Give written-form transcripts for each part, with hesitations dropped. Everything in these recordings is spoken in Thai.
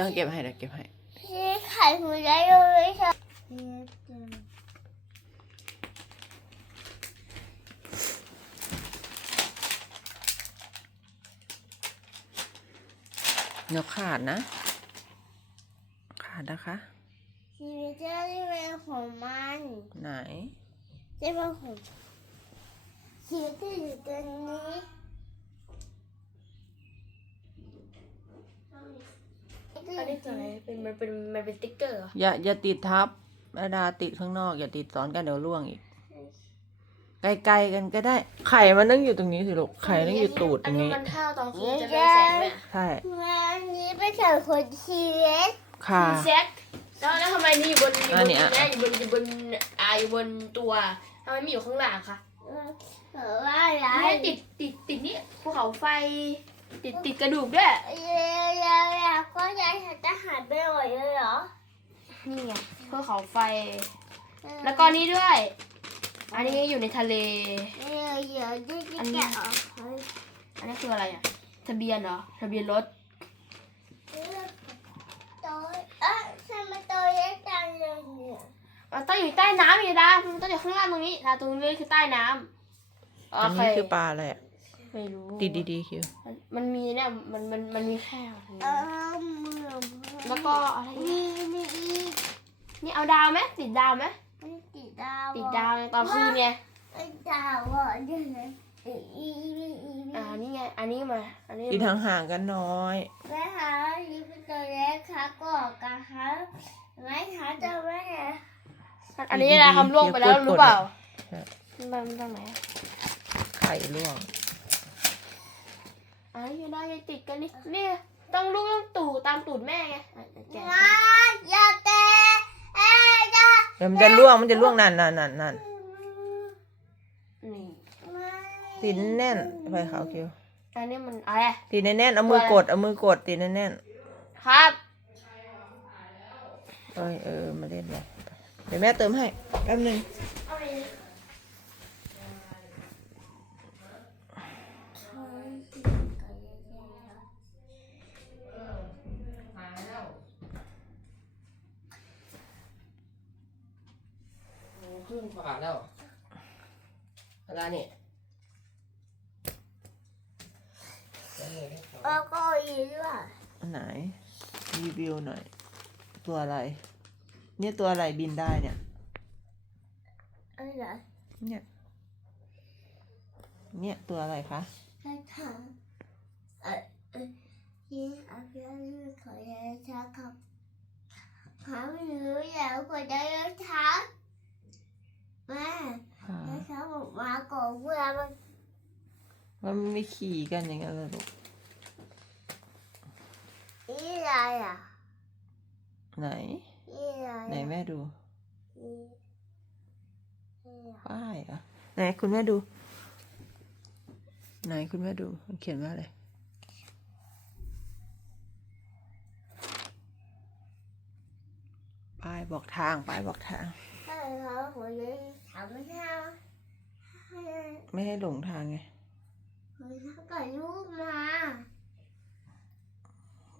ดี๋ยวเก็บให้เดี๋ยวเก็บให้ที่ไข่หมูได้เลยค่ะเดี๋ยวขาดนะขาดนะคะชีวิตจะได้เป็นของมันไหนจะเป็นของชีวิตที่อยู่ตรงนี้อันนี้ตัวไหนมันเป็นติ๊กเกอร์เหรออย่าติดทับระดาติดข้างนอกอย่าติดซ้อนกันเดี๋ยวร่วงอีกไกลๆกันก็ได้ไข่มันต้องอยู่ตรงนี้สิลูกไข่ต้องอยู่ตูดตรงนี้อันนี้มันถ้าตอนคืนจะเป็นแสงไหมใช่วันนี้เป็นของคนชีวิตค่ะแซกแล้วทำไมนี่อยู่บนอยู่บนตัวทำไมไม่อยู่ข้างล่างคะเพราะว่าอะไรไม่ติดนี่ภูเขาไฟติดกระดูกด้วยแล้วก็จะหายไปหมดเลยเหรอนี่ไงภูเขาไฟแล้วก็นี่ด้วยอันนี้อยู่ในทะเลอันนี้อันนี้คืออะไรอ่ะทะเบียนเหรอทะเบียนรถทำไมตัวเล็กจังเลยเนี่ยมันต้องอยู่ใต้น้ำอยู่ดามันต้องอยู่ข้างล่างตรงนี้ตรงนี้คือใต้น้ำอันนี้คือปลาอะไรอ่ะไม่รู้ดีคิวมันมีเนี่ยมันมีแค่แล้วก็อะไรนี่เอาดาวไหมติดดาวไหมติดดาวตอนคืนไงดาวอ่ะนี่ไงนี่ไงอันนี้มาอันนี้ติดห่างๆกันน้อยแม่คะนี่เป็นตัวเล็กค่ะก็กันค่ะแม่คะจะแม่อันนี้นะคำล่วงไปแล้วรู้เปล่ามันตรงไหนไข่ล่วงอยู่ได้ยังติดกันนี่ต้องลูกต้องตามตูดแม่ไงอย่าเตะเดี๋ยวมันจะล่วงนั่นติดแน่นไปขาวคิวอันนี้มันอะไรติดแน่นเอามือกดติดแน่นครับมาเล่นเลยเดี๋ยวแม่เติมให้แป๊บนึงขึ้นฝาแล้วอะไรนี่แล้วก็อีกด้วยไหนรีวิวหน่อยตัวอะไรเนี่ยตัวอะไรบินได้เนี่ยอะไรเนี่ยตัวอะไรคะใช่ค่ะยี่อาเพียงขอให้ช้าครับหาไม่รู้แล้วกว่าจะช้าแม่ช้าบอกมาก่อนเวลามันไม่ขี่กันอย่างนั้นเลยลูกนี่อะไรอ่ะไหนไหนแม่ดูป้ายอ่ะไหนคุณแม่ดูไหนคุณแม่ดูมันเขียนว่าอะไรป้ายบอกทางใช่ครับผมจะถามไม่ใช่ไม่ให้หลงทางไงผมจะกับลูกมา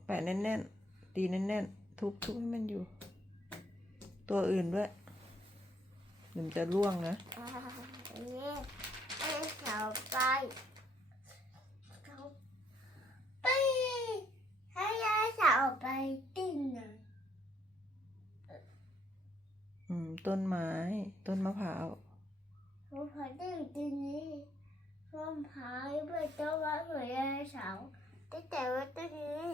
แปะแน่นๆตีแน่นๆทุบให้มันอยู่ตัวอื่นด้วยมันจะร่วงนะนี่เสาไปให้ยายเสาไปติ้งนะต้นไม้ต้นมะพร้าวผมพอติ้งตีนี้ต้นพายไปต้นว่าหัวยายเสาแต่ว่าตัวนี้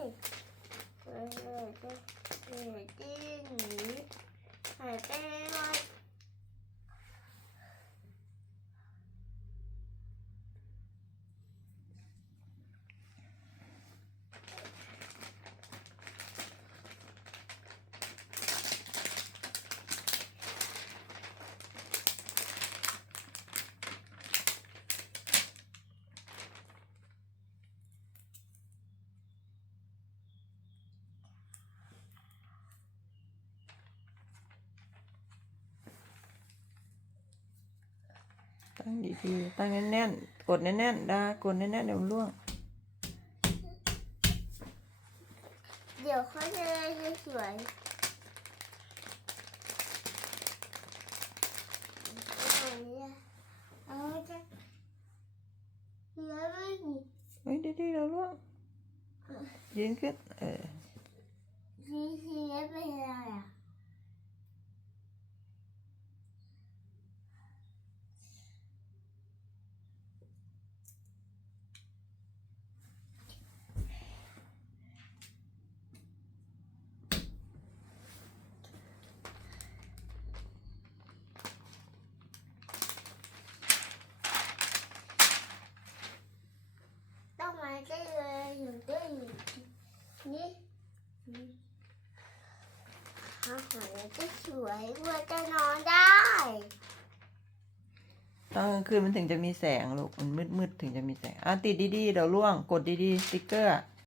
ติ้งนี้หายไปเลย ตั้งดีๆตั้งแน่นๆกดแน่นๆกดแน่นๆเดี๋ยวร่วงเดี๋ยว ยวเขาจะได้สวยเอาจะเหลือไม่มี เฮ้ยดีๆเราล่วงยืนขึ้นสีเป็นอะไรอ่ะต้องมาได้เลยอยู่ได้อยู่นี่อาหารจะสวยกว่าจะนอนได้ ตอนกลางคืนมันถึงจะมีแสงลูกมันมืดๆถึงจะมีแสงติดดีๆเดี๋ยวล่วงกดดีๆสติ๊กเกอร์